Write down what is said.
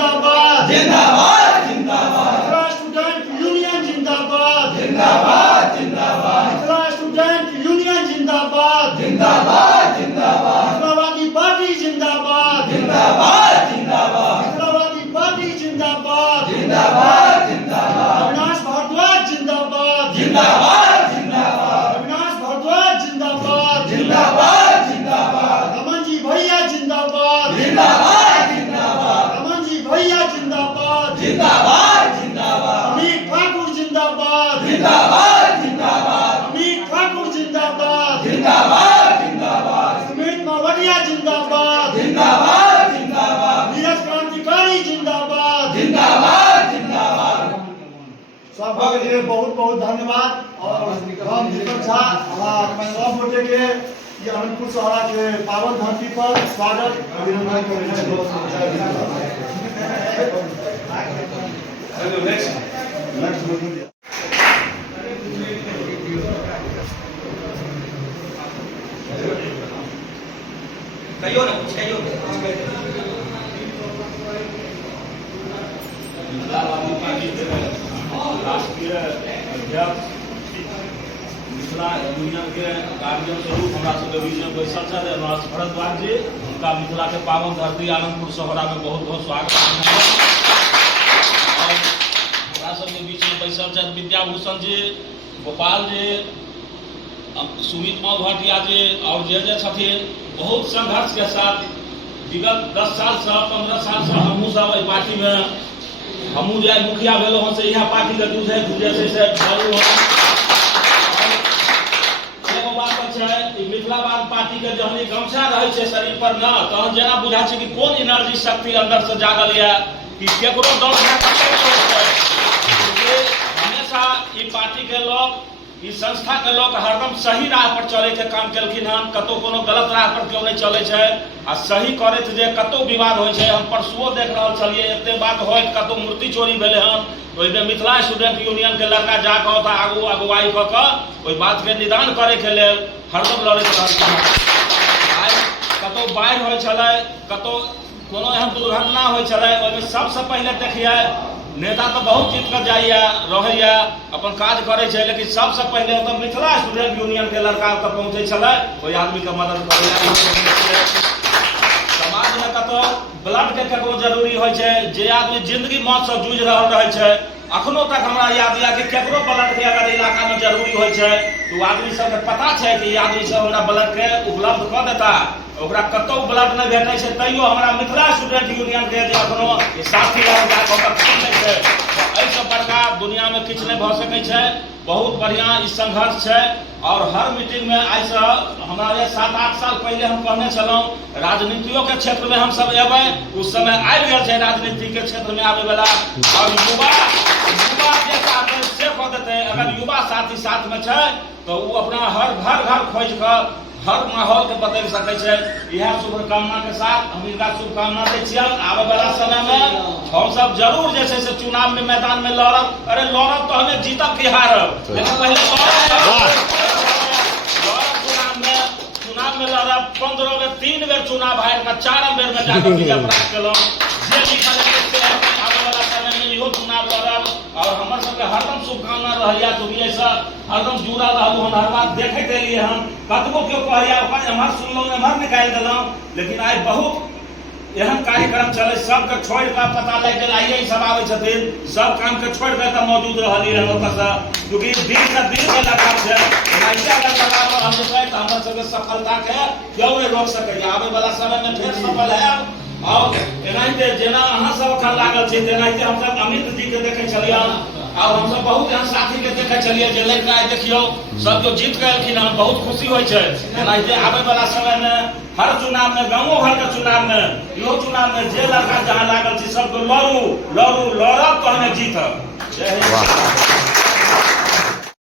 जिंदाबाद जिंदाबाद जिंदाबाद मिथिला स्टूडेंट यूनियन जिंदाबाद जिंदाबाद जिंदाबाद मिथिला स्टूडेंट यूनियन जिंदाबाद जिंदाबाद जिंदाबाद मिथिलावादी पार्टी जिंदाबाद जिंदाबाद जिंदाबाद मिथिलावादी पार्टी जिंदाबाद जिंदाबाद जिंदाबाद अविनाश भारद्वाज जिंदाबाद जिंदाबाद जिंदाबाद अविनाश भारद्वाज जिंदाबाद जिंदाबाद जिंदाबाद रमन जी भैया जिंदाबाद जिंदाबाद जिंदाबाद रमन जी भैया जिंदाबाद जिंदाबाद जिंदाबाद अमित ठाकुर जिंदाबाद जिंदाबाद जिंदाबाद अमित ठाकुर जिंदाबाद जिंदाबाद जिंदाबाद सुमित मावड़िया जिंदाबाद जिंदाबाद जिंदाबाद नीरज क्रांतिकारी जिंदाबाद जिंदाबाद जिंदाबाद सबके लिए बहुत बहुत धन्यवाद। और हम दीपक झा सब गोटे के ये अनंतपुर शहरा के पावन धरती पर स्वागत अभिनंदन करै छी। नेक्स्ट बोलू दिया कहियो ना कुछ कहियो मिथिलावादी पार्टी के राष्ट्रीय अध्यक्ष मिथिला यूनियन के कार्य स्वरूप हमरा सबके बीच में बैसल छथि अविनाश भारद्वाज जी। हुनका मिथिला के पावन धरती आनंदपुर शहरा में बहुत बहुत स्वागत और हमरा सबके बीच में बैसल छथि विद्याभूषण जी, गोपाल जी, सुमित भाटिया जी और जे छथिन बहुत संघर्ष के साथ विगत 10 साल से 15 साल से हमहूँ सब एहि पार्टी में हमहूँ जे मुखिया भेलहुँ हँ से इएह पार्टी के दूधे से जरूर एगो बात छै ई मिथिलावाद पार्टी के जहन ई गमछा रहै छै शरीर पर न तहन जेना बुझा छै कि कोन एनर्जी शक्ति अंदर से जागल है कि केकरो दल हमेशा ई पार्टी के लोग ई संस्था के लोग हरदम सही राह पर चले के काम केलखिन हन। कतौ कोनो गलत राह पर क्यों नहीं चले छै आ सही करैत जे कतौ विवाद होइ छै हम परसुओ देख रहल छलिए एते बात होइत कतौ मूर्ति चोरी भेले हन ओहिमे मिथिला स्टूडेंट यूनियन के लड़का जाकऽ ओतऽ अगुवाई कऽ कऽ ओहि बात के निदान करे के लेल हरदम लड़ैत रहलखिन। आइ कतौ बाढ़ि होइ छलै कतौ कोनो एहन दुर्घटना होइ छलै ओहिमे सबसे पहिले देखिए नेता तो बहुत जीत कर जाइए रहैया अपन काज करे छै लेकिन सबसे पहले तो मिथिला स्टूडेंट यूनियन के लड़का तक पहुंचे छलै ओहि आदमी के मदद करे समाज में कतो ब्लड के ककरो जरूरी होइ छै जे आदमी जिंदगी मौत से जूझ रहल रहै छै अखनो तक हमरा याद या कि केकरो ब्लड के अगर इलाका में जरूरी होइ छै तो आदमी सबके पता छै कि आदमी सब हमरा ब्लड के उपलब्ध कर देता ओकरा कतौ ब्लड नहीं भेटै छै तैयो हमरा मिथिला स्टूडेंट यूनियन के जे अखनो साथी रहल ओकर काम नहीं छै एहि सब बड़का दुनिया में किछु नहीं भऽ सकै छै। बहुत बढ़िया ई संघर्ष छै और हर मीटिंग में आई से हमारे 7-8 साल पहले हम कहने छलहुँ राजनीतियों के क्षेत्र में हम सब एबै उस समय आबि गेल छै राजनीति के क्षेत्र में आबे वाला और युवा के साथ से कह देते अगर युवा साथी साथ में छै तो वो अपना हर घर खोज कर हर माहौल के बदल सकै छै। यह शुभकामना के साथ हम इनका शुभकामना दै छियै आबे वाला समय में हम सब जरूर जे छै से चुनाव में मैदान में लड़ब अरे लड़ब तो हमें जीतब कि हारब लेकिन पहले चुनाव में लड़ब 15 में 3 बेर चुनाव हार कर 4 बेर में जाकर विजय प्राप्त केलहुँ जे लिखल आबे वाला समय में इहो चुनाव लड़ब और हमर सबके हरदम शुभकामना रहैया दुनिया से हरदम जुड़ा रहलू हम हर बात देखते एलिए हम कतबो क्यों कहैया ओकर एम्हर सुनलहुँ एम्हर निकालि देलहुँ लेकिन आइ बहुत एहन कार्यक्रम चले सबके छोड़ कर पता लग गेल आइए सब आबै छथिन सब काम के छोड़ कर तऽ मौजूद रहली है ओतऽ से क्योंकि दिल से दिल के लगाव छै ऐसे अगर लगाव हम जे छै तऽ हमर सबके सफलता के केओ नहीं रोक सकैया आबै वाला समय में फिर सफल है और एनाहिते जेना अहाँ सब अखन लागल छै तेनाहिते हम सब अमित जी के देखे छलियै और हम सब बहुत एहन साथी के देखे छलियै जे लड़का आइ देखियो सब जो जीत गेलखिन हन बहुत खुशी होइ छै। एनाहिते आबै वाला समय में हर चुनाव में गाँवों घर के चुनाव में इहो चुनाव में जे लड़का जहाँ लागल छै सबको लड़ू लड़ब तो हमें जीतब। जय हिंद।